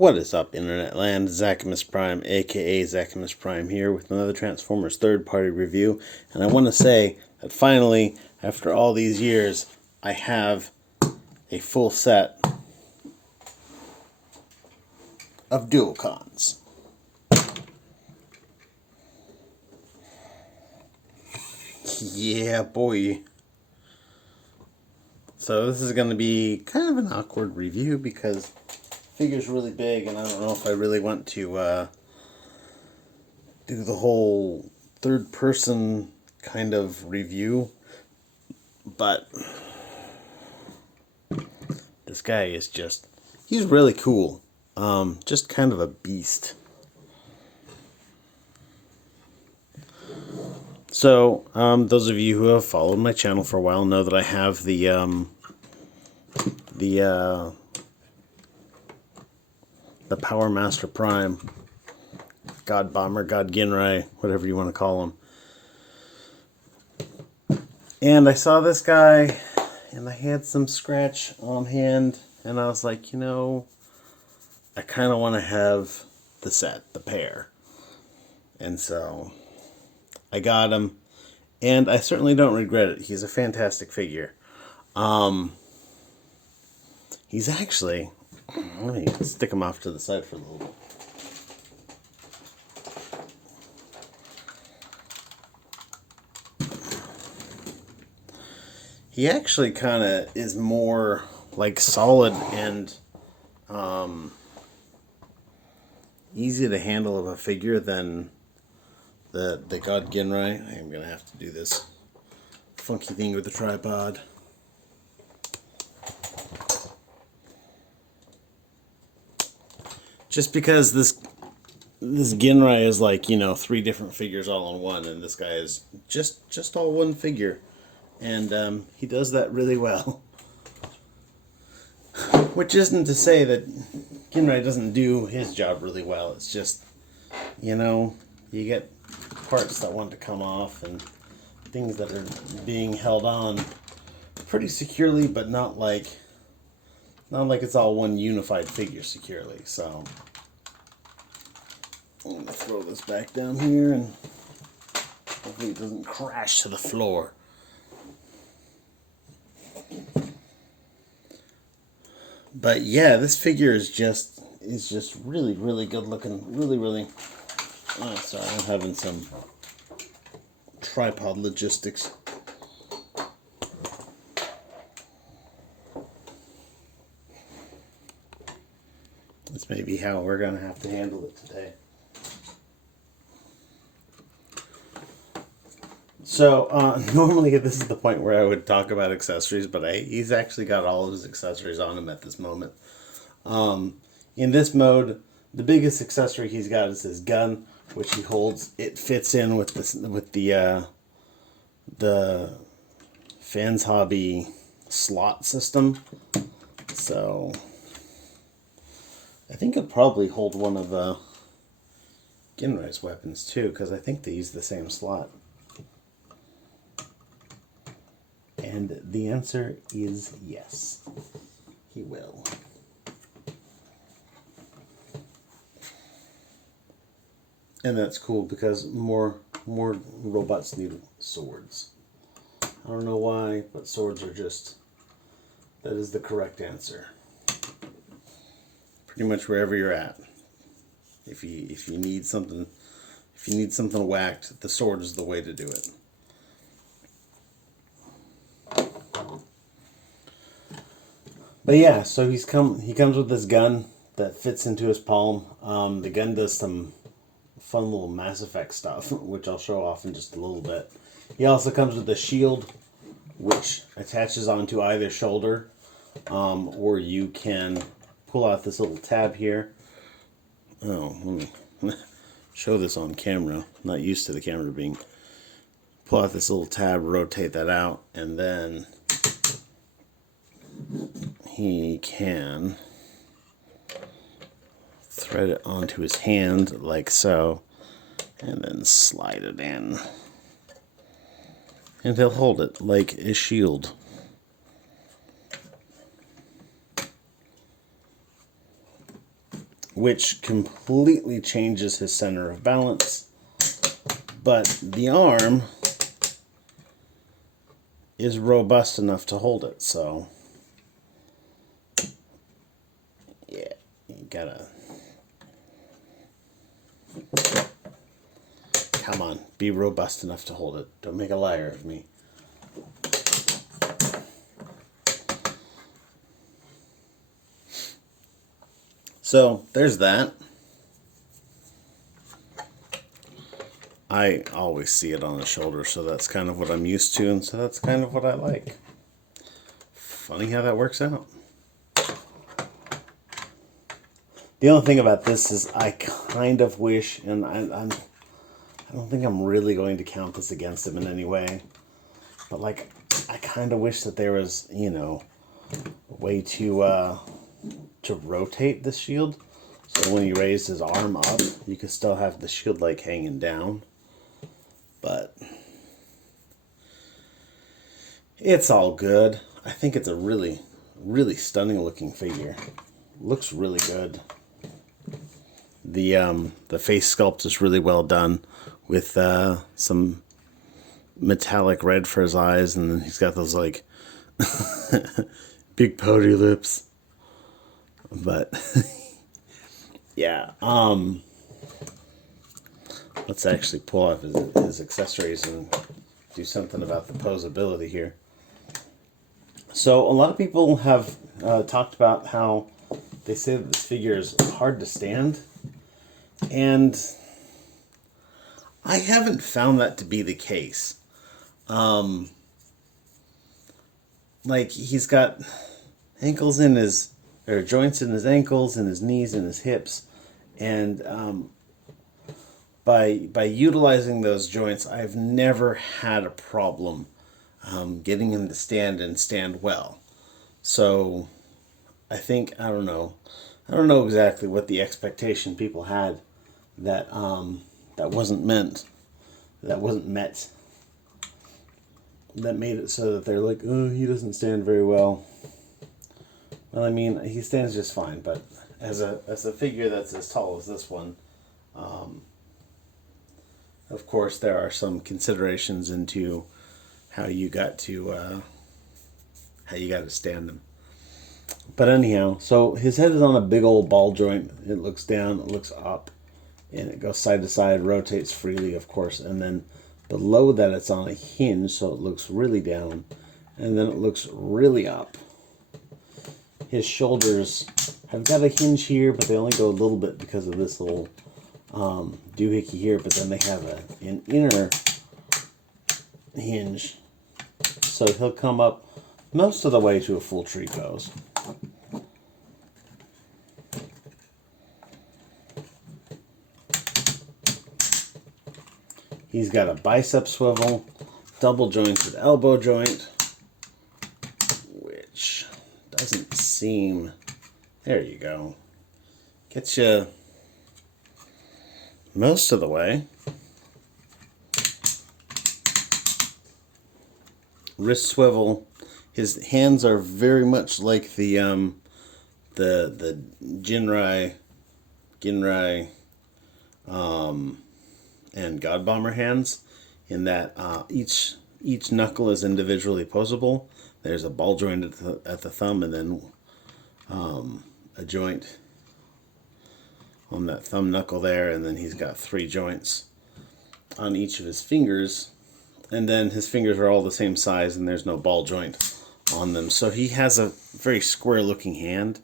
What is up, Internet Land? Zachimus Prime, aka Zachimus Prime, here with another Transformers third-party review. And I want to say that finally, after all these years, I have a full set of Duocons. Yeah, boy. So this is going to be kind of an awkward review because figure's really big, and I don't know if I really want to do the whole third-person kind of review, but this guy is he's really cool. Just kind of a beast. So, those of you who have followed my channel for a while know that I have the Power Master Prime, God Bomber, God Ginrai, whatever you want to call him. And I saw this guy, and I had some scratch on hand, and I was like, you know, I kind of want to have the set, the pair. And so I got him, and I certainly don't regret it. He's a fantastic figure. He's actually, let me stick him off to the side for a little bit. He actually kind of is more like solid and easy to handle of a figure than the God Ginrai. I am going to have to do this funky thing with the tripod. Just because this Ginrai is like, you know, 3 different figures all in one, and this guy is just all one figure. And he does that really well. Which isn't to say that Ginrai doesn't do his job really well. It's just, you know, you get parts that want to come off and things that are being held on pretty securely, but not like it's all one unified figure securely. So I'm going to throw this back down here and hopefully it doesn't crash to the floor. But yeah, this figure is just really, really good looking. Really. Oh, sorry, I'm having some tripod logistics. This may be how we're going to have to handle it today. So, normally this is the point where I would talk about accessories, but he's actually got all of his accessories on him at this moment. In this mode, the biggest accessory he's got is his gun, which he holds. It fits in with the Fans Hobby slot system. So I think it'll probably hold one of Ginrai's weapons too, because I think they use the same slot. And the answer is yes, he will. And that's cool because more robots need swords. I don't know why, but swords are that is the correct answer. Pretty much wherever you're at. If you need something whacked, the sword is the way to do it. But yeah, so he comes with this gun that fits into his palm. The gun does some fun little Mass Effect stuff, which I'll show off in just a little bit. He also comes with a shield, which attaches onto either shoulder, or you can pull out this little tab here. Oh, let me show this on camera. I'm not used to the camera being. Pull out this little tab, rotate that out, and then he can thread it onto his hand like so, and then slide it in. And he'll hold it like a shield. which completely changes his center of balance. But the arm is robust enough to hold it, so yeah, you gotta, come on, be robust enough to hold it. Don't make a liar of me. So there's that. I always see it on the shoulder, so that's kind of what I'm used to, and so that's kind of what I like. Funny how that works out. The only thing about this is I kind of wish, and I don't think I'm really going to count this against him in any way, but like, I kind of wish that there was, you know, a way to rotate the shield, so when you raise his arm up, you could still have the shield like hanging down. But it's all good. I think it's a really, really stunning looking figure. Looks really good. The face sculpt is really well done, with some metallic red for his eyes, and then he's got those like big pouty lips. But yeah, let's actually pull off his accessories and do something about the poseability here. So a lot of people have talked about how they say that this figure is hard to stand, and I haven't found that to be the case. Like, he's got ankles in his, or joints in his ankles, and his knees, and his hips, and by utilizing those joints, I've never had a problem getting him to stand and stand well. So I think, I don't know exactly what the expectation people had that that wasn't met, that made it so that they're like, oh, he doesn't stand very well. Well, I mean, he stands just fine, but as a figure that's as tall as this one, of course, there are some considerations into how you got to stand him. But anyhow, so his head is on a big old ball joint. It looks down, it looks up, and it goes side to side, rotates freely, of course. And then below that, it's on a hinge, so it looks really down, and then it looks really up. His shoulders have got a hinge here, but they only go a little bit because of this little doohickey here, but then they have an inner hinge, so he'll come up most of the way to a full tree pose. He's got a bicep swivel, double jointed elbow joint, which doesn't seem, there you go, gets you most of the way. Wrist swivel. His hands are very much like the Ginrai and God Bomber hands, in that each knuckle is individually poseable. There's a ball joint at the thumb, and then a joint on that thumb knuckle there, and then he's got 3 joints on each of his fingers, and then his fingers are all the same size, and there's no ball joint on them. So he has a very square looking hand,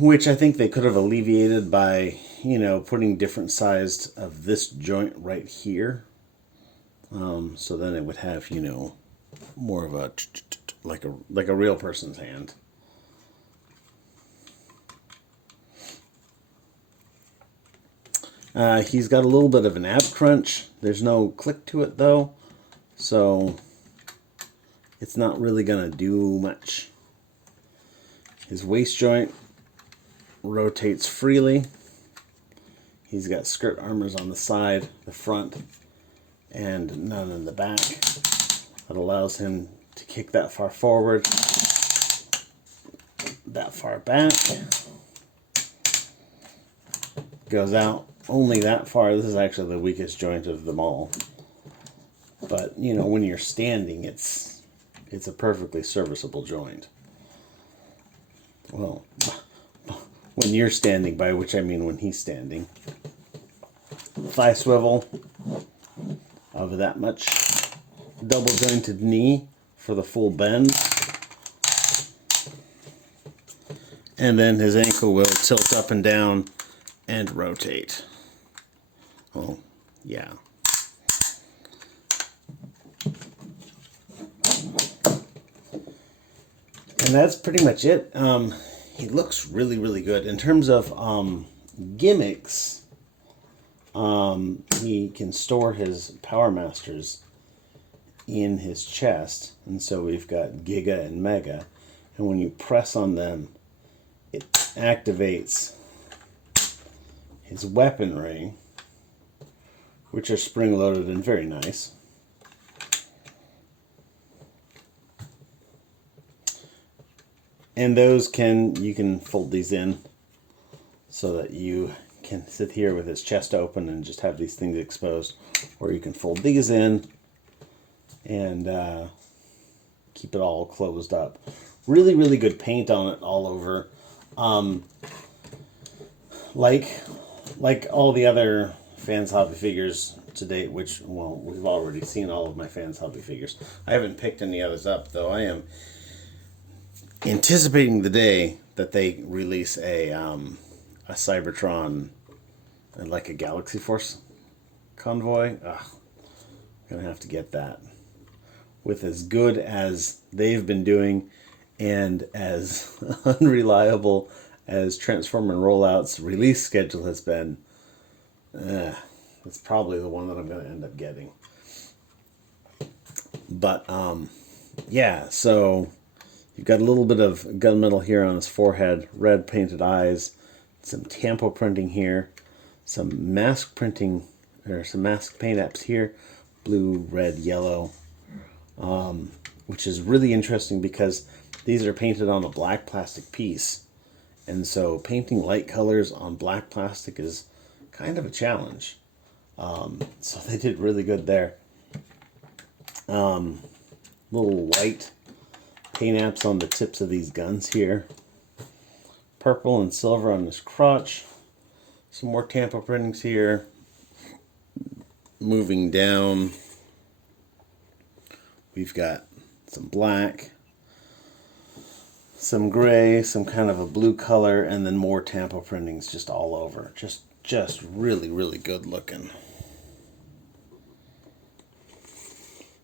which I think they could have alleviated by, you know, putting different sized of this joint right here. So then it would have, you know, more of a like a real person's hand. He's got a little bit of an ab crunch. There's no click to it though, so it's not really gonna do much. His waist joint rotates freely. He's got skirt armors on the side, the front, and none in the back. That allows him to kick that far forward. that far back. Goes out only that far. This is actually the weakest joint of them all. But, you know, when you're standing, it's a perfectly serviceable joint. Well, when you're standing, by which I mean when he's standing. Thigh swivel of that much. Double jointed knee for the full bend. And then his ankle will tilt up and down and rotate. Well, yeah. And that's pretty much it. He looks really, really good. In terms of gimmicks, he can store his Power Masters in his chest. And so we've got Giga and Mega. And when you press on them, it activates his weaponry, which are spring-loaded and very nice. And those you can fold these in so that you can sit here with his chest open and just have these things exposed. Or you can fold these in and keep it all closed up. Really, really good paint on it all over. Like all the other Fans Hobby figures to date, which, well, we've already seen all of my Fans Hobby figures. I haven't picked any others up, though. I am anticipating the day that they release a Cybertron, like a Galaxy Force convoy. Ugh, gonna have to get that. With as good as they've been doing and as unreliable as Transformer Rollout's release schedule has been, it's probably the one that I'm going to end up getting. But yeah, so you've got a little bit of gunmetal here on his forehead, red painted eyes, some tampo printing here, some mask printing, or some mask paint apps here, blue, red, yellow, which is really interesting because these are painted on a black plastic piece. And so painting light colors on black plastic is kind of a challenge. So they did really good there. Little white paint apps on the tips of these guns here. Purple and silver on this crotch. Some more tampo printings here. Moving down, we've got some black, some gray, some kind of a blue color, and then more tampo printings just all over. Just really, really good looking.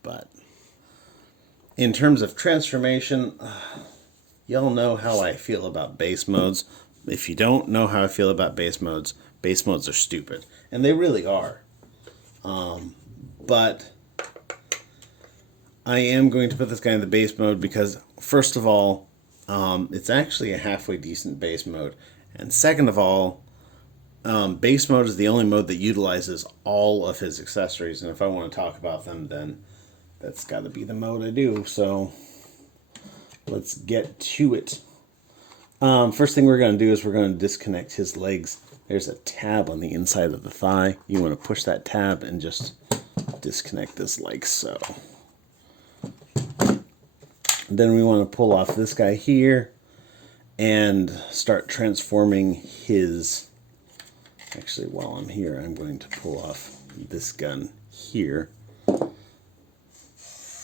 But in terms of transformation, y'all know how I feel about base modes. If you don't know how I feel about base modes are stupid. And they really are. But I am going to put this guy in the base mode because, first of all, it's actually a halfway decent base mode. And second of all, base mode is the only mode that utilizes all of his accessories. And if I want to talk about them, then that's got to be the mode I do. So let's get to it. First thing we're going to do is we're going to disconnect his legs. There's a tab on the inside of the thigh. You want to push that tab and just disconnect this like so. Then we want to pull off this guy here and start transforming his... Actually, while I'm here, I'm going to pull off this gun here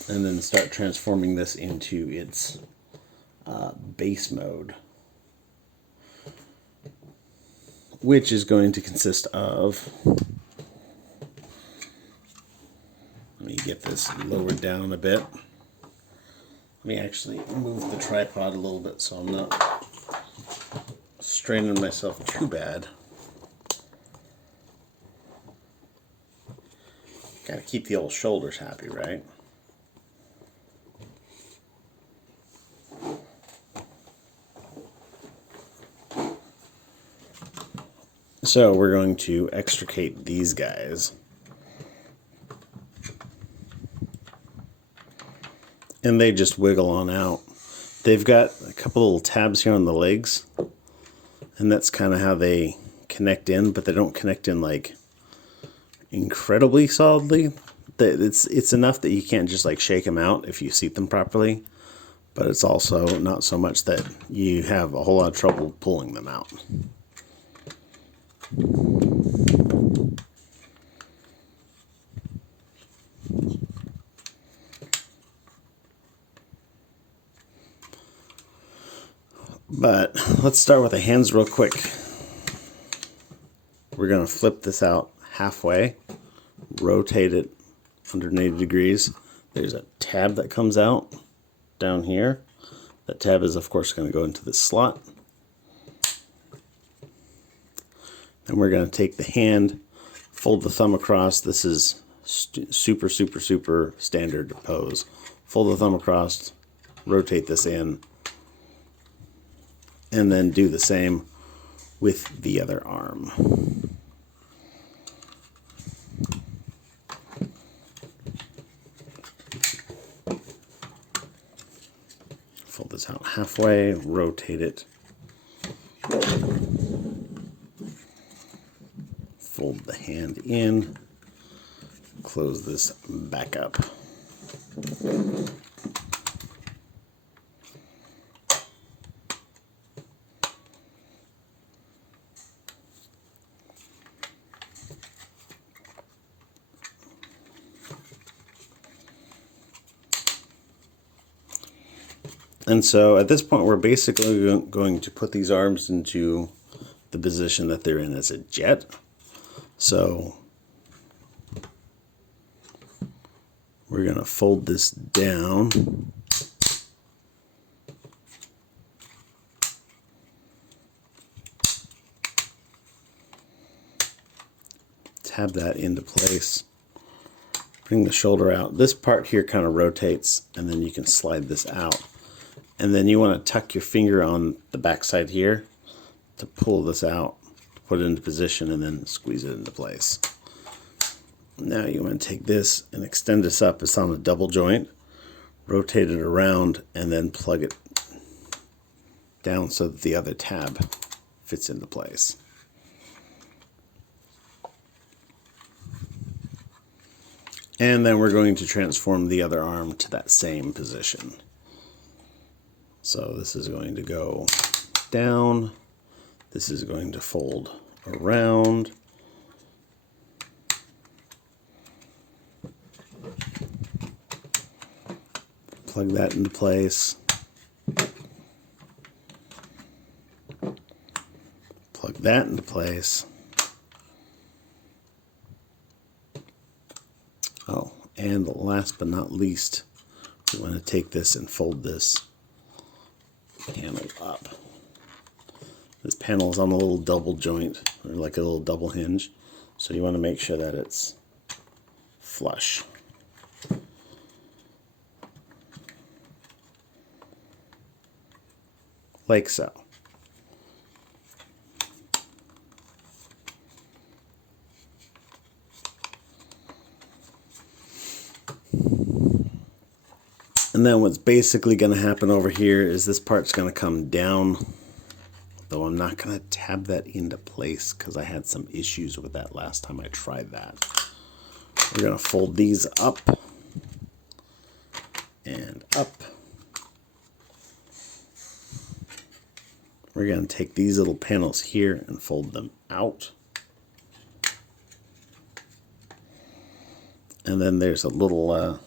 and then start transforming this into its base mode, which is going to consist of... Let me get this lowered down a bit. Let me actually move the tripod a little bit so I'm not straining myself too bad. Gotta keep the old shoulders happy, right? So we're going to extricate these guys. And they just wiggle on out. they've got a couple little tabs here on the legs, and that's kind of how they connect in, but they don't connect in like incredibly solidly. It's enough that you can't just like shake them out if you seat them properly, but it's also not so much that you have a whole lot of trouble pulling them out. But let's start with the hands real quick. We're going to flip this out halfway, rotate it 180 degrees. There's a tab that comes out down here. That tab is, of course, going to go into this slot. And we're going to take the hand, fold the thumb across. This is super standard pose. Fold the thumb across, rotate this in, and then do the same with the other arm. Fold this out halfway, rotate it, fold the hand in, close this back up. And so at this point, we're basically going to put these arms into the position that they're in as a jet. So we're going to fold this down. Tab that into place. Bring the shoulder out. This part here kind of rotates, and then you can slide this out. And then you want to tuck your finger on the back side here to pull this out, put it into position, and then squeeze it into place. Now you want to take this and extend this up. It's on a double joint. Rotate it around and then plug it down so that the other tab fits into place. And then we're going to transform the other arm to that same position. So this is going to go down. This is going to fold around. Plug that into place. Plug that into place. Oh, and last but not least, we want to take this and fold this panel up. This panel is on a little double joint, or like a little double hinge, so you want to make sure that it's flush. Like so. And then what's basically going to happen over here is this part's going to come down, though I'm not going to tab that into place because I had some issues with that last time I tried that. We're going to fold these up and up. We're going to take these little panels here and fold them out. And then there's a little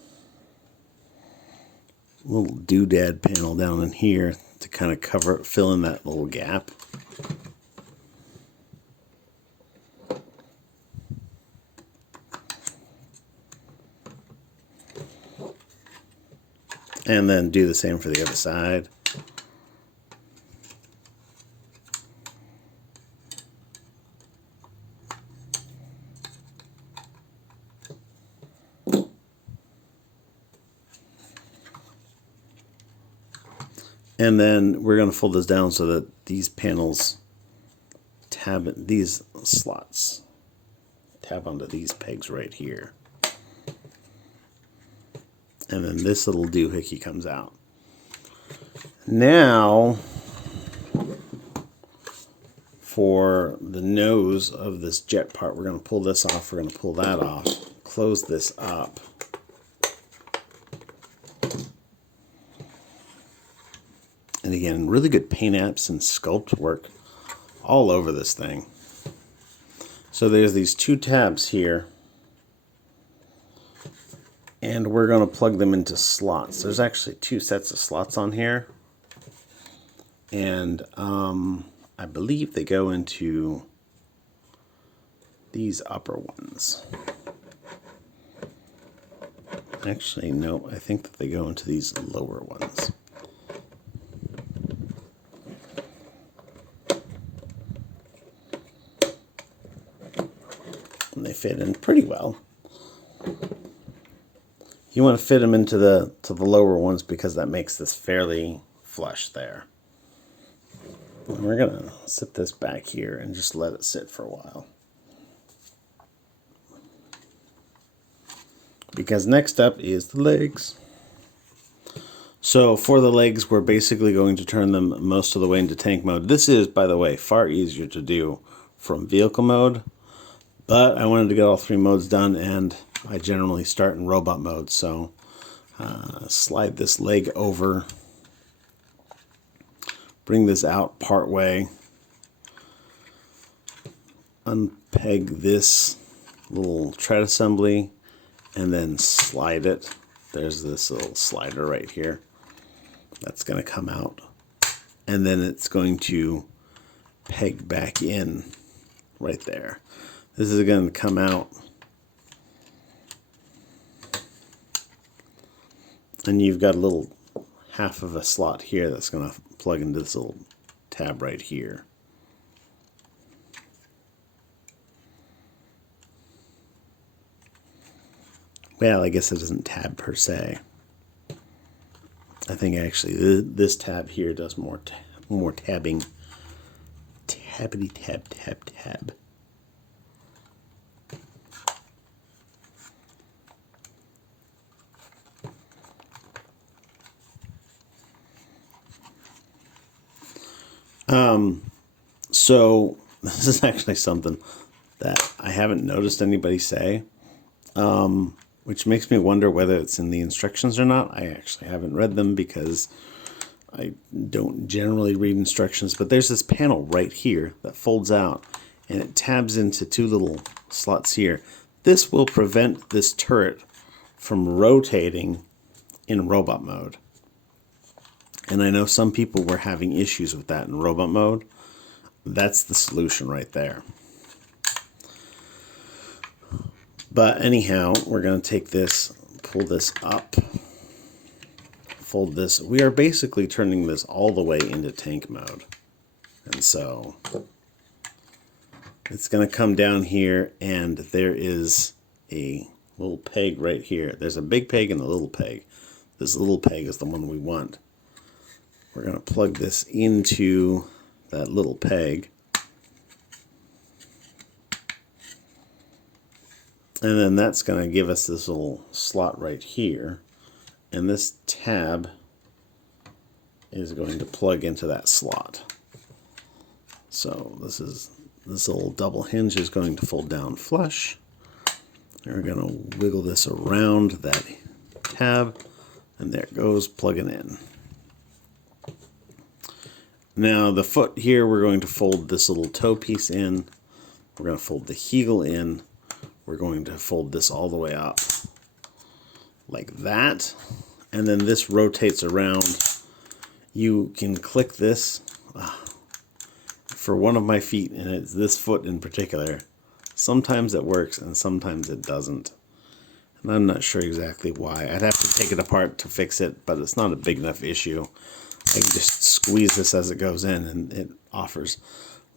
doodad panel down in here to kind of fill in that little gap. And then do the same for the other side. And then we're going to fold this down so that these panels tab, these slots tab onto these pegs right here. And then this little doohickey comes out. Now, for the nose of this jet part, we're going to pull this off, we're going to pull that off, close this up. And again, really good paint apps and sculpt work all over this thing. So there's these two tabs here, and we're going to plug them into slots. There's actually two sets of slots on here, and I believe they go into these upper ones. Actually, no, I think that they go into these lower ones. And they fit in pretty well. You want to fit them into the lower ones because that makes this fairly flush there. And we're going to sit this back here and just let it sit for a while. Because next up is the legs. So for the legs, we're basically going to turn them most of the way into tank mode. This is, by the way, far easier to do from vehicle mode. But I wanted to get all three modes done, and I generally start in robot mode. So slide this leg over. Bring this out part way. Unpeg this little tread assembly and then slide it. There's this little slider right here. That's going to come out. And then it's going to peg back in right there. This is going to come out. And you've got a little half of a slot here that's going to plug into this little tab right here. Well, I guess it doesn't tab per se. I think actually this tab here does more tabbing. Tabbity tab tab tab. So this is actually something that I haven't noticed anybody say, which makes me wonder whether it's in the instructions or not. I actually haven't read them because I don't generally read instructions, but there's this panel right here that folds out and it tabs into two little slots here. This will prevent this turret from rotating in robot mode. And I know some people were having issues with that in robot mode. That's the solution right there. But anyhow, we're going to take this, pull this up, fold this. We are basically turning this all the way into tank mode. And so it's going to come down here, and there is a little peg right here. There's a big peg and a little peg. This little peg is the one we want. We're going to plug this into that little peg. And then that's going to give us this little slot right here. And this tab is going to plug into that slot. So this little double hinge is going to fold down flush. And we're going to wiggle this around that tab. And there it goes, plugging in. Now the foot here, we're going to fold this little toe piece in. We're going to fold the heel in. We're going to fold this all the way up like that. And then this rotates around. You can click this for one of my feet, and it's this foot in particular. Sometimes it works and sometimes it doesn't. And I'm not sure exactly why. I'd have to take it apart to fix it, but it's not a big enough issue. I can just squeeze this as it goes in, and it offers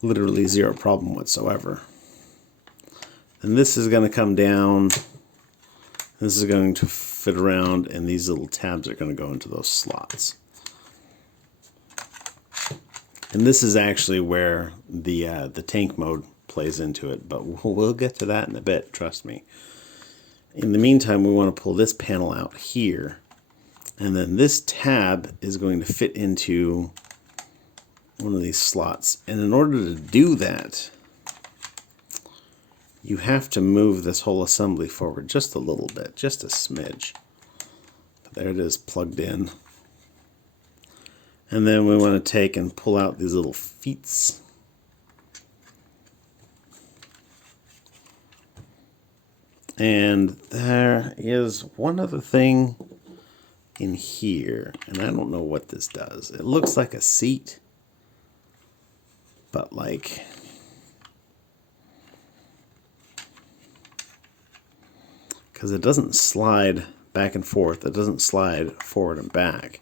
literally zero problem whatsoever. And this is going to come down. This is going to fit around, and these little tabs are going to go into those slots. And this is actually where the tank mode plays into it, but we'll get to that in a bit, trust me. In the meantime, we want to pull this panel out here, And then this tab is going to fit into one of these slots. And in order to do that, you have to move this whole assembly forward just a little bit, just a smidge. There it is, plugged in. And then we want to take and pull out these little feet. And there is one other thing in here, and I don't know what this does. It looks like a seat, but like, because it doesn't slide back and forth, it doesn't slide forward and back.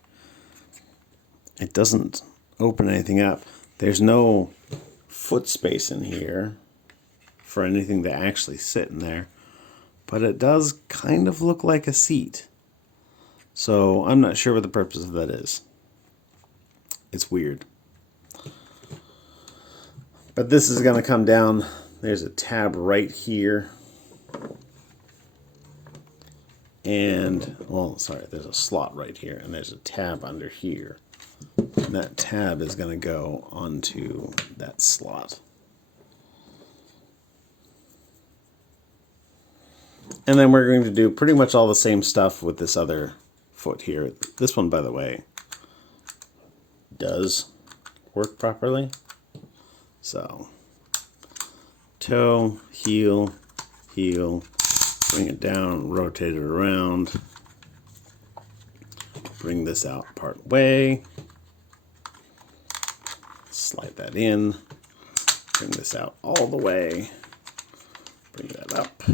It doesn't open anything up. There's no foot space in here for anything to actually sit in there, but it does kind of look like a seat. So I'm not sure what the purpose of that is. It's weird. But this is going to come down. There's a tab right here. And, well, sorry, there's a slot right here. And there's a tab under here. And that tab is going to go onto that slot. And then we're going to do pretty much all the same stuff with this other foot here. This one, by the way, does work properly. So, toe, heel, heel, bring it down, rotate it around, bring this out part way, slide that in, bring this out all the way, bring that up,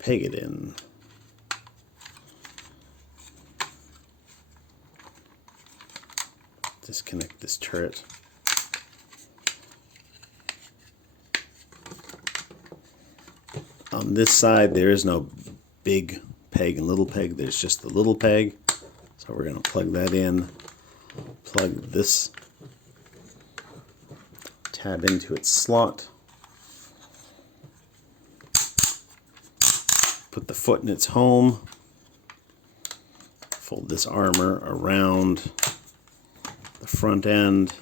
peg it in, disconnect this turret. On this side, there is no big peg and little peg. There's just the little peg. So we're going to plug that in, plug this tab into its slot, put the foot in its home, fold this armor around the front end,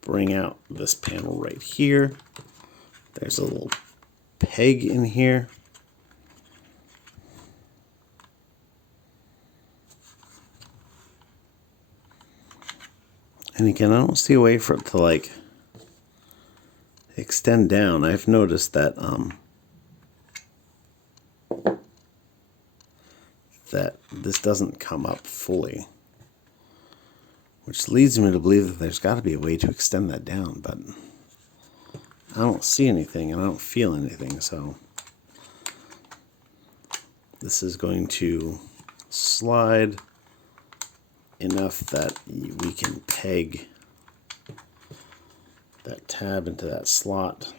bring out this panel right here. There's a little peg in here. And again, I don't see a way for it to like extend down. I've noticed that that this doesn't come up fully, which leads me to believe that there's got to be a way to extend that down, but I don't see anything and I don't feel anything. So this is going to slide enough that we can peg that tab into that slot.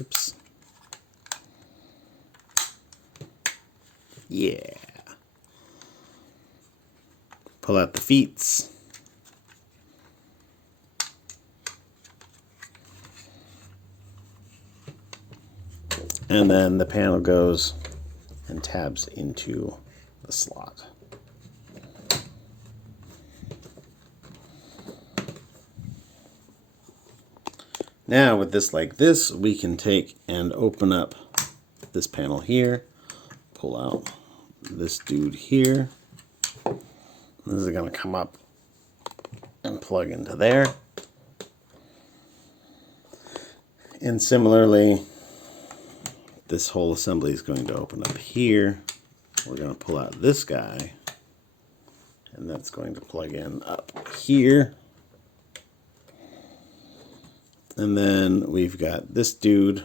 Oops. Yeah. Pull out the feet. And then the panel goes and tabs into the slot. Now with this like this, we can take and open up this panel here, pull out this dude here. This is going to come up and plug into there. And similarly, this whole assembly is going to open up here. We're going to pull out this guy, and that's going to plug in up here. And then we've got this dude,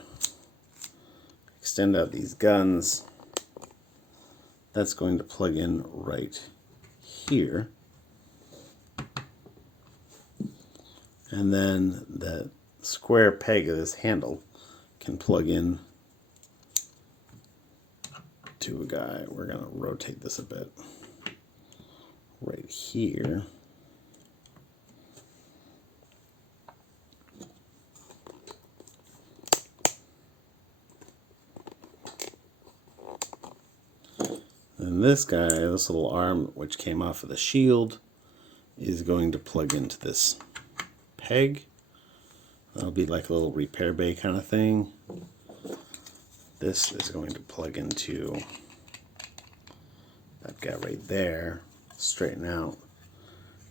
extend out these guns. That's going to plug in right here. And then the square peg of this handle can plug in to a guy. We're going to rotate this a bit right here. And this guy, this little arm, which came off of the shield, is going to plug into this peg. That'll be like a little repair bay kind of thing. This is going to plug into that guy right there, straighten out.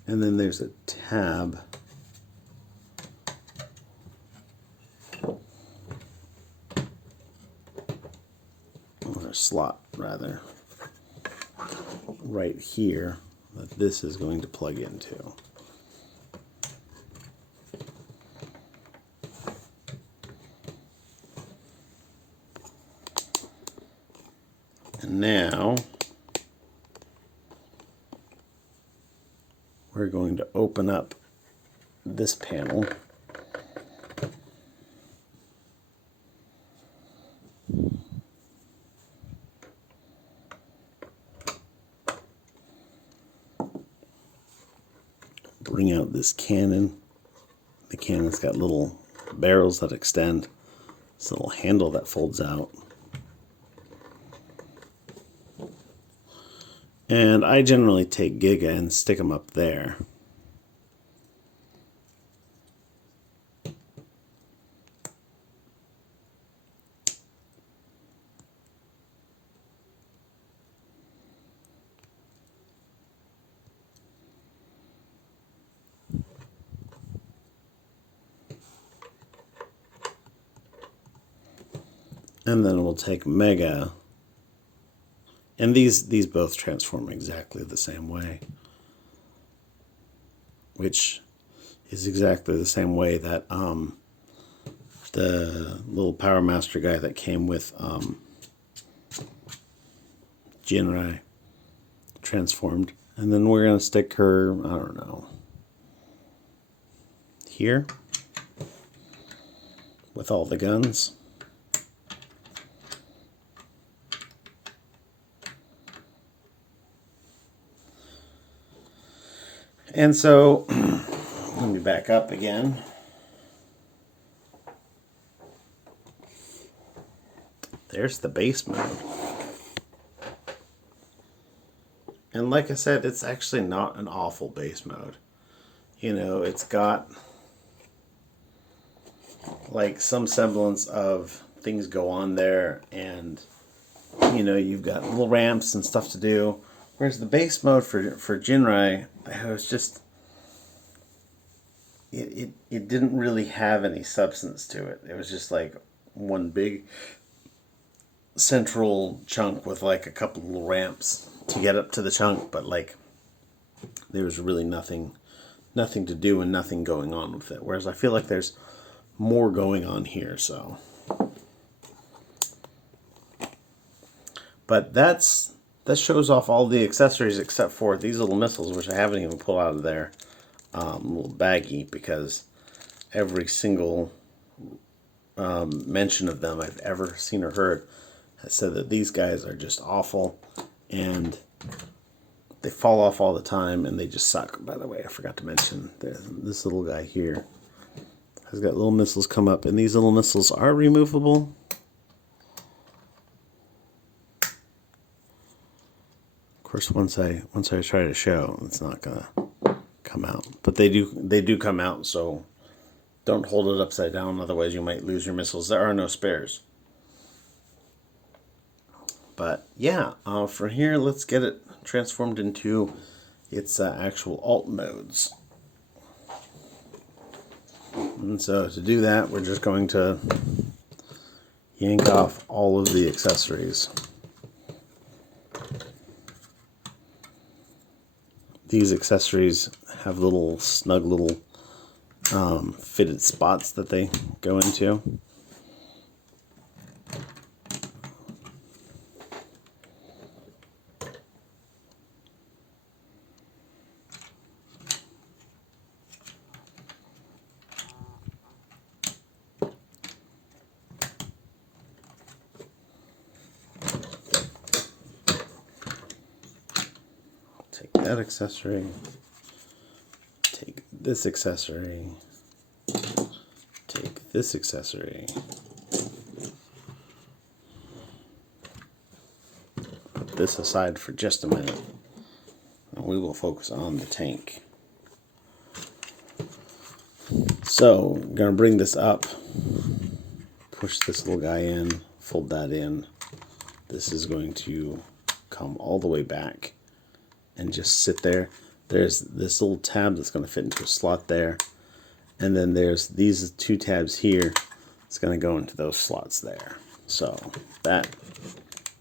And then there's a tab or a slot rather right here that this is going to plug into. And now we're going to open up this panel. Bring out this cannon. The cannon's got little barrels that extend. This little handle that folds out. And I generally take Giga and stick them up there. And then we'll take Mega. And these both transform exactly the same way. Which is exactly the same way that the little Power Master guy that came with Jinrai transformed. And then we're going to stick her, I don't know, here with all the guns. And so, let me back up again. There's the base mode. And like I said, it's actually not an awful base mode. You know, it's got like some semblance of things go on there, and you know, you've got little ramps and stuff to do. Whereas the base mode for Jinrai, it was just, it didn't really have any substance to it. It was just like one big central chunk with like a couple of little ramps to get up to the chunk, but like there was really nothing to do and nothing going on with it. Whereas I feel like there's more going on here, so. But that shows off all the accessories except for these little missiles, which I haven't even pulled out of their little baggie, because every single mention of them I've ever seen or heard has said that these guys are just awful and they fall off all the time and they just suck. By the way, I forgot to mention this little guy here has got little missiles come up, and these little missiles are removable. Of course, once I try to show, it's not gonna come out. But they do come out, so don't hold it upside down, otherwise you might lose your missiles. There are no spares. But yeah, for here, let's get it transformed into its actual alt modes. And so to do that, we're just going to yank off all of the accessories. These accessories have little snug little fitted spots that they go into. Take that accessory, take this accessory, take this accessory, this aside for just a minute, and we will focus on the tank. So I'm going to bring this up, push this little guy in, fold that in. This is going to come all the way back and just sit there. There's this little tab that's going to fit into a slot there. And then there's these two tabs here. It's going to go into those slots there. So that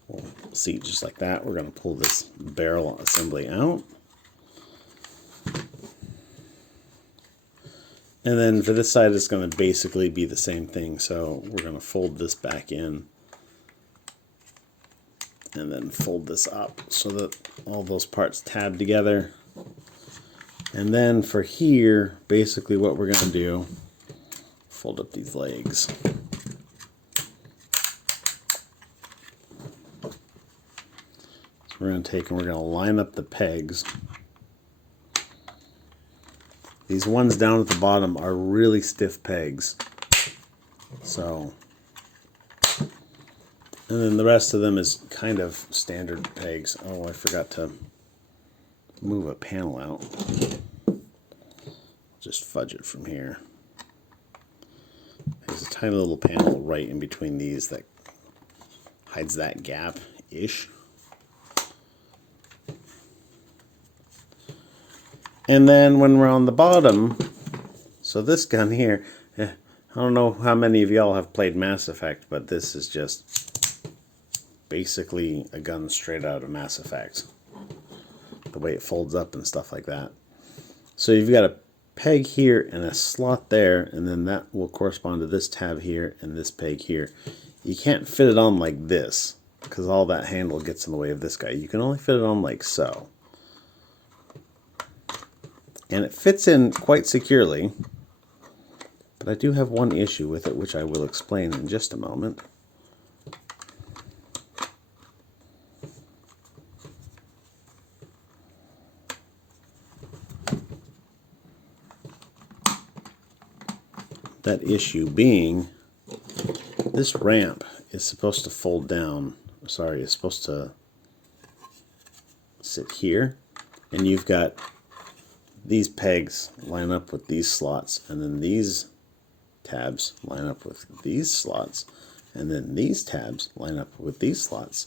will seat just like that. We're going to pull this barrel assembly out. And then for this side, it's going to basically be the same thing. So we're going to fold this back in and then fold this up so that all those parts tab together. And then for here, basically what we're going to do, fold up these legs. So we're going to take and we're going to line up the pegs. These ones down at the bottom are really stiff pegs. So, and then the rest of them is kind of standard pegs. Oh, I forgot to move a panel out. Just fudge it from here. There's a tiny little panel right in between these that hides that gap-ish. And then when we're on the bottom, so this gun here, I don't know how many of y'all have played Mass Effect, but this is just basically a gun straight out of Mass Effect. The way it folds up and stuff like that. So you've got a peg here and a slot there, and then that will correspond to this tab here and this peg here. You can't fit it on like this, because all that handle gets in the way of this guy. You can only fit it on like so. And it fits in quite securely, but I do have one issue with it, which I will explain in just a moment. That issue being, this ramp is supposed to fold down, sorry, it's supposed to sit here, and you've got these pegs line up with these slots, and then these tabs line up with these slots, and then these tabs line up with these slots.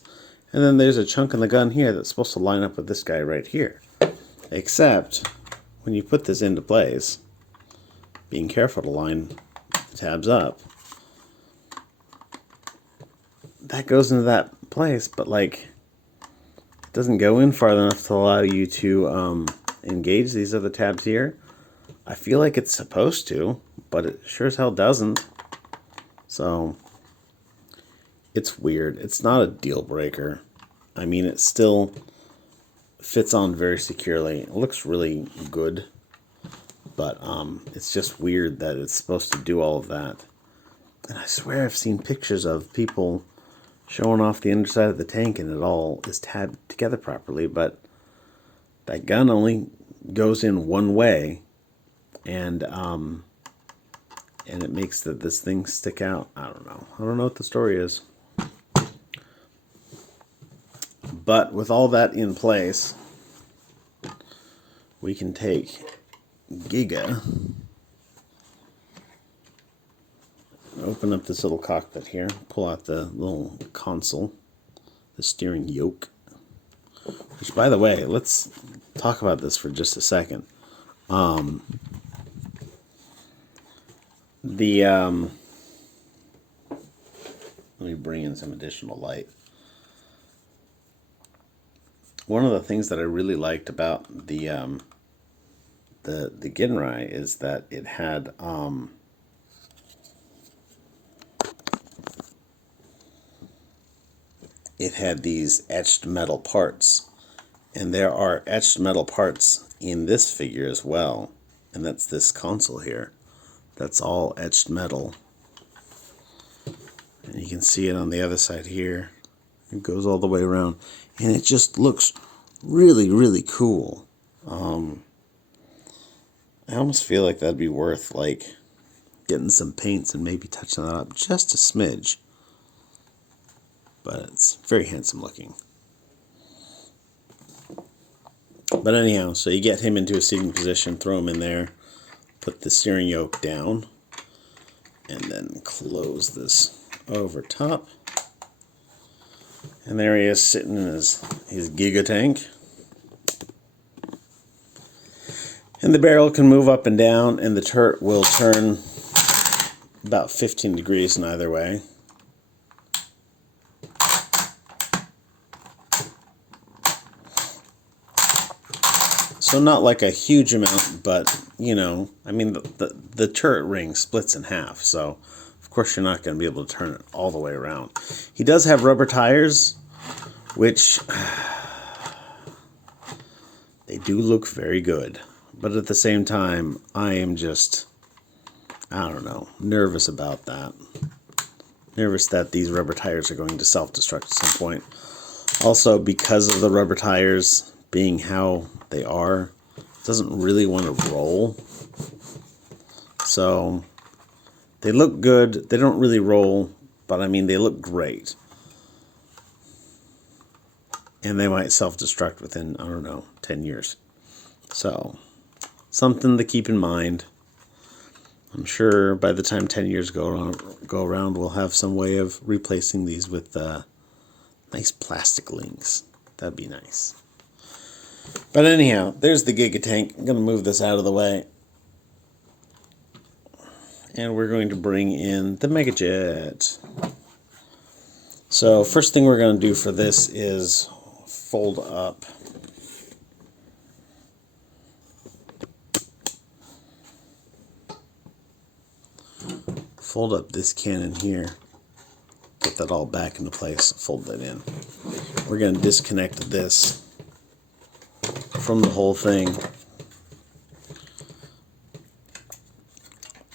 And then there's a chunk in the gun here that's supposed to line up with this guy right here. Except, when you put this into place, being careful to line the tabs up, that goes into that place, but like, it doesn't go in far enough to allow you to engage these other tabs here. I feel like it's supposed to, but it sure as hell doesn't. So it's weird. It's not a deal breaker. I mean, it still fits on very securely. It looks really good, but it's just weird that it's supposed to do all of that. And I swear I've seen pictures of people showing off the underside of the tank and it all is tabbed together properly, but that gun only goes in one way, and it makes this thing stick out. I don't know what the story is. But with all that in place, we can take Giga, open up this little cockpit here, pull out the little console, the steering yoke, which, by the way, let's talk about this for just a second. Let me bring in some additional light. One of the things that I really liked about the Ginrai is that it had these etched metal parts, and there are etched metal parts in this figure as well, and that's this console here. That's all etched metal, and you can see it on the other side here. It goes all the way around, and it just looks really, really cool. I almost feel like that'd be worth like getting some paints and maybe touching that up just a smidge. But it's very handsome looking. But anyhow, so you get him into a seating position, throw him in there, put the steering yoke down, and then close this over top. And there he is sitting in his Giga tank. And the barrel can move up and down, and the turret will turn about 15 degrees in either way. So not like a huge amount, but, you know, I mean, the turret ring splits in half, so of course you're not going to be able to turn it all the way around. He does have rubber tires, which they do look very good. But at the same time, I am just, I don't know, nervous about that. Nervous that these rubber tires are going to self-destruct at some point. Also, because of the rubber tires being how they are, it doesn't really want to roll. So, they look good. They don't really roll, but I mean, they look great. And they might self-destruct within, I don't know, 10 years. So, something to keep in mind. I'm sure by the time 10 years go around, we'll have some way of replacing these with nice plastic links. That'd be nice. But anyhow, there's the Giga tank. I'm going to move this out of the way. And we're going to bring in the Megajet. So first thing we're going to do for this is fold up this cannon here, get that all back into place, fold that in. We're going to disconnect this from the whole thing.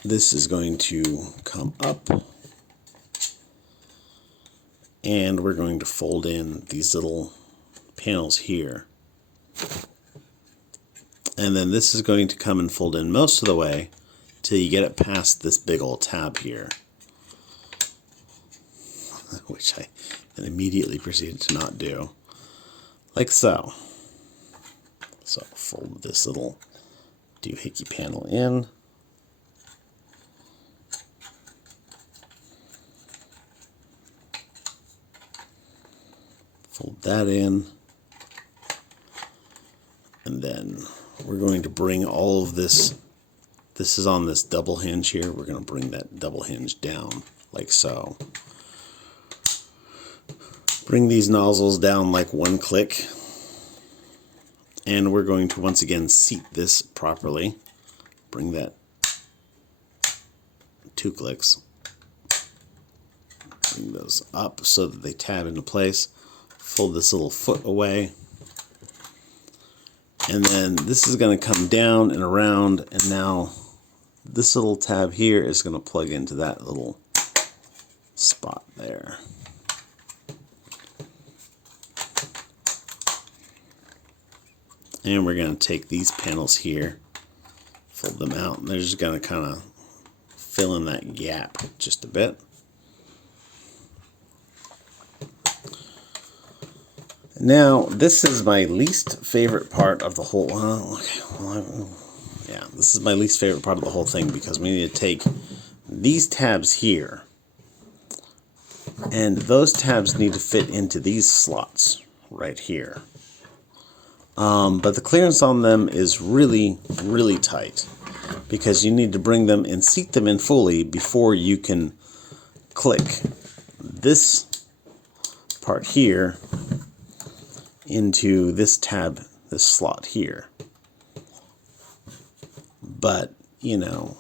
This is going to come up, and we're going to fold in these little panels here. And then this is going to come and fold in most of the way till you get it past this big old tab here, which I then immediately proceeded to not do, like so. So fold this little doohickey panel in. Fold that in. And then we're going to bring all of this. This is on this double hinge here. We're going to bring that double hinge down like so. Bring these nozzles down like one click. And we're going to once again seat this properly. Bring that 2 clicks. Bring those up so that they tab into place. Fold this little foot away. And then this is going to come down and around, and now this little tab here is going to plug into that little spot there. And we're going to take these panels here, fold them out, and they're just going to kind of fill in that gap just a bit. Now, this is my least favorite part of the whole, this is my least favorite part of the whole thing, because we need to take these tabs here, and those tabs need to fit into these slots right here. But the clearance on them is really, really tight, because you need to bring them and seat them in fully before you can click this part here into this tab, this slot here. But, you know,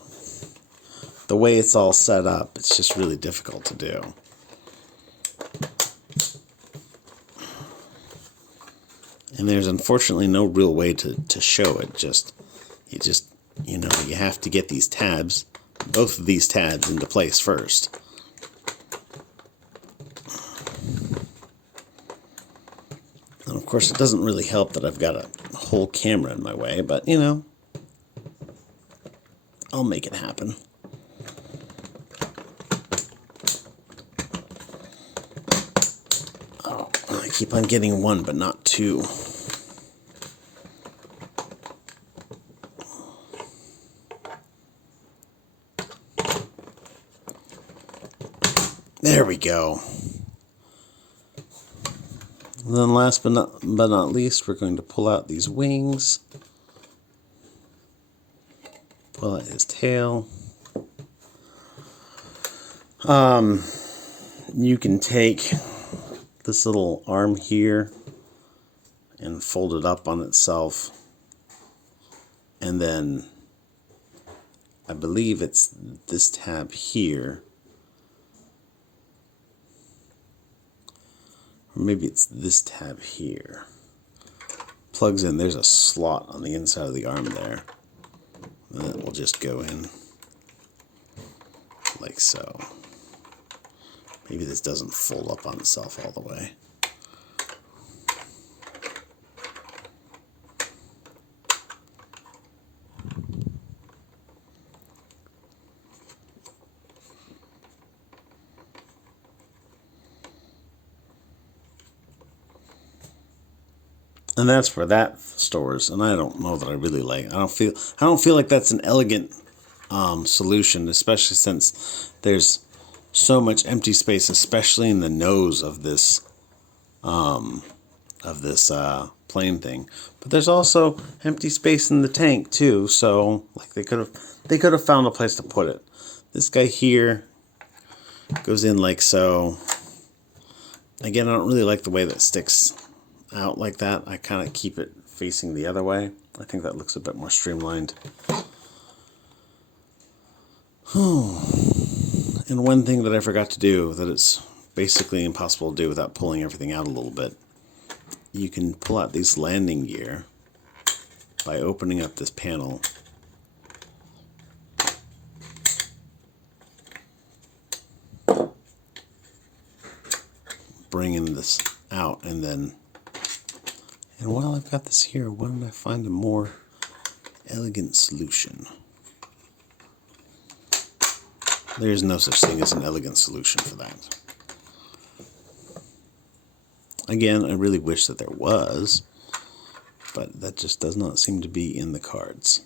the way it's all set up, it's just really difficult to do. And there's unfortunately no real way to show it. You know, you have to get these tabs, both of these tabs, into place first. And of course, it doesn't really help that I've got a whole camera in my way, but you know, I'll make it happen. Oh, I keep on getting one, but not two. There we go. And then last but not least, we're going to pull out these wings. Pull out his tail. You can take this little arm here and fold it up on itself. And then I believe it's this tab here. Or maybe it's this tab here. Plugs in. There's a slot on the inside of the arm there. And then it will just go in like so. Maybe this doesn't fold up on itself all the way. And that's where that stores, and I don't know that I really like. I don't feel like that's an elegant solution, especially since there's so much empty space, especially in the nose of this plane thing. But there's also empty space in the tank too, so like they could have found a place to put it. This guy here goes in like so. Again, I don't really like the way that sticks out like that. I kind of keep it facing the other way. I think that looks a bit more streamlined. And one thing that I forgot to do that it's basically impossible to do without pulling everything out a little bit, you can pull out these landing gear by opening up this panel. Bringing this out, and while I've got this here, why don't I find a more elegant solution? There's no such thing as an elegant solution for that. Again, I really wish that there was, but that just does not seem to be in the cards.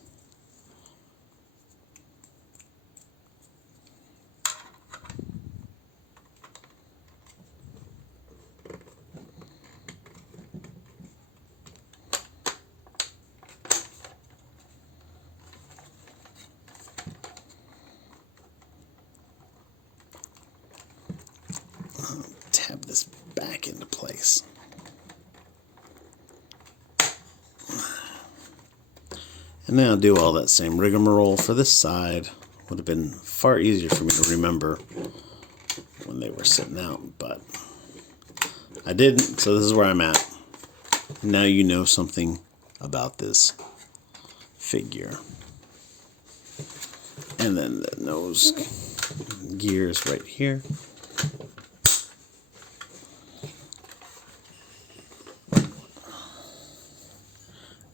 Tab this back into place. And now do all that same rigmarole for this side. Would have been far easier for me to remember when they were sitting out, but I didn't, so this is where I'm at. Now you know something about this figure. And then the nose gear is right here.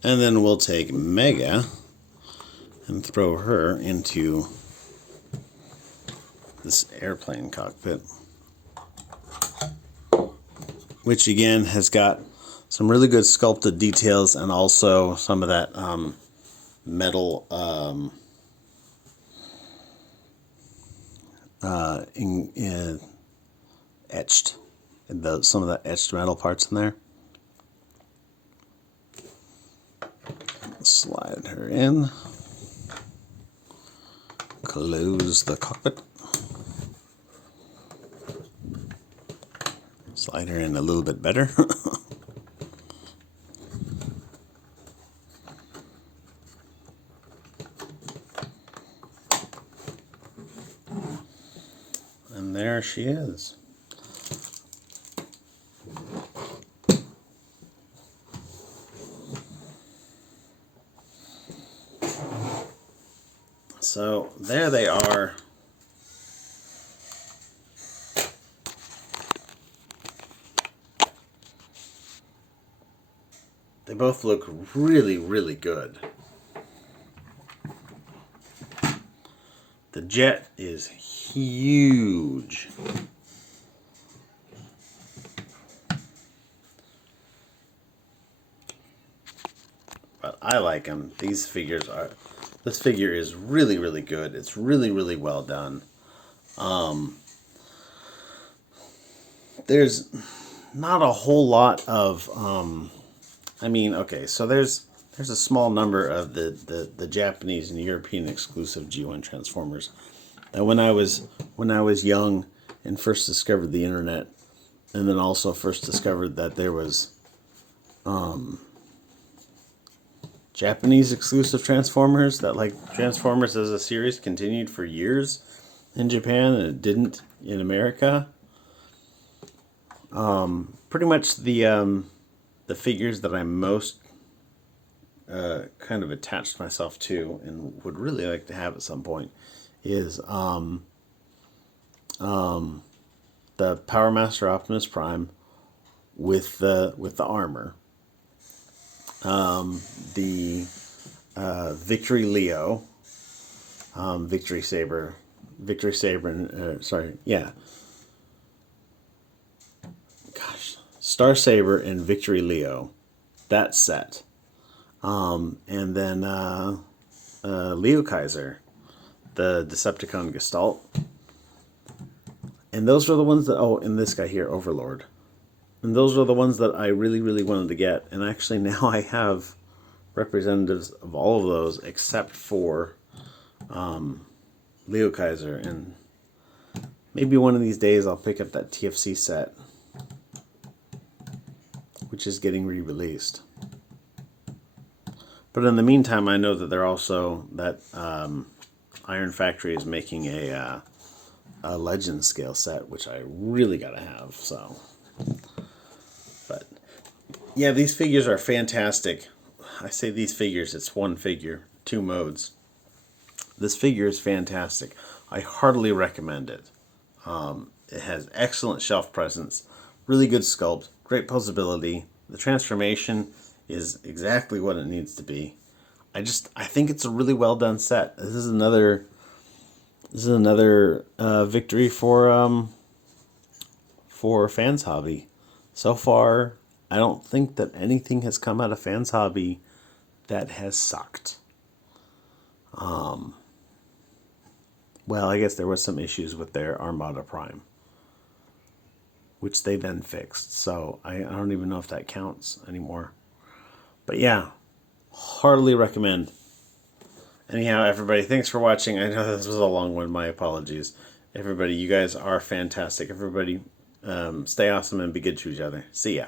And then we'll take Mega and throw her into this airplane cockpit, which again has got some really good sculpted details and also some of that metal etched, some of that etched metal parts in there. Slide her in, close the cockpit, slide her in a little bit better. And there she is. So there they are. They both look really, really good. The jet is huge. But I like them. These figures are... This figure is really, really good. It's really, really well done. there's not a whole lot of, I mean, okay, so there's a small number of the Japanese and European exclusive G1 Transformers. And when I was young and first discovered the internet, and then also first discovered that there was Japanese exclusive Transformers, that like Transformers as a series continued for years in Japan and it didn't in America. Pretty much the figures that I'm most kind of attached myself to and would really like to have at some point is the Power Master Optimus Prime with the armor, the Victory Leo, Victory Saber, and Star Saber and Victory Leo, that set, and then Leo Kaiser, the Decepticon Gestalt. And those are the ones that, oh, and this guy here, Overlord. And those are the ones that I really, really wanted to get. And actually now I have representatives of all of those except for Leo Kaiser. And maybe one of these days I'll pick up that TFC set, which is getting re-released. But in the meantime, I know that they're also, that Iron Factory is making a Legend scale set, which I really gotta have. So, but yeah, these figures are fantastic. I say these figures, it's one figure, two modes. This figure is fantastic. I heartily recommend it. It has excellent shelf presence, really good sculpt, great posability. The transformation is exactly what it needs to be. I think it's a really well done set. This is another victory for Fans Hobby. So far, I don't think that anything has come out of Fans Hobby that has sucked. Well, I guess there was some issues with their Armada Prime, which they then fixed. So I don't even know if that counts anymore. But yeah, heartily recommend. Anyhow, everybody, thanks for watching. I know this was a long one. My apologies. Everybody, you guys are fantastic. Everybody, stay awesome and be good to each other. See ya.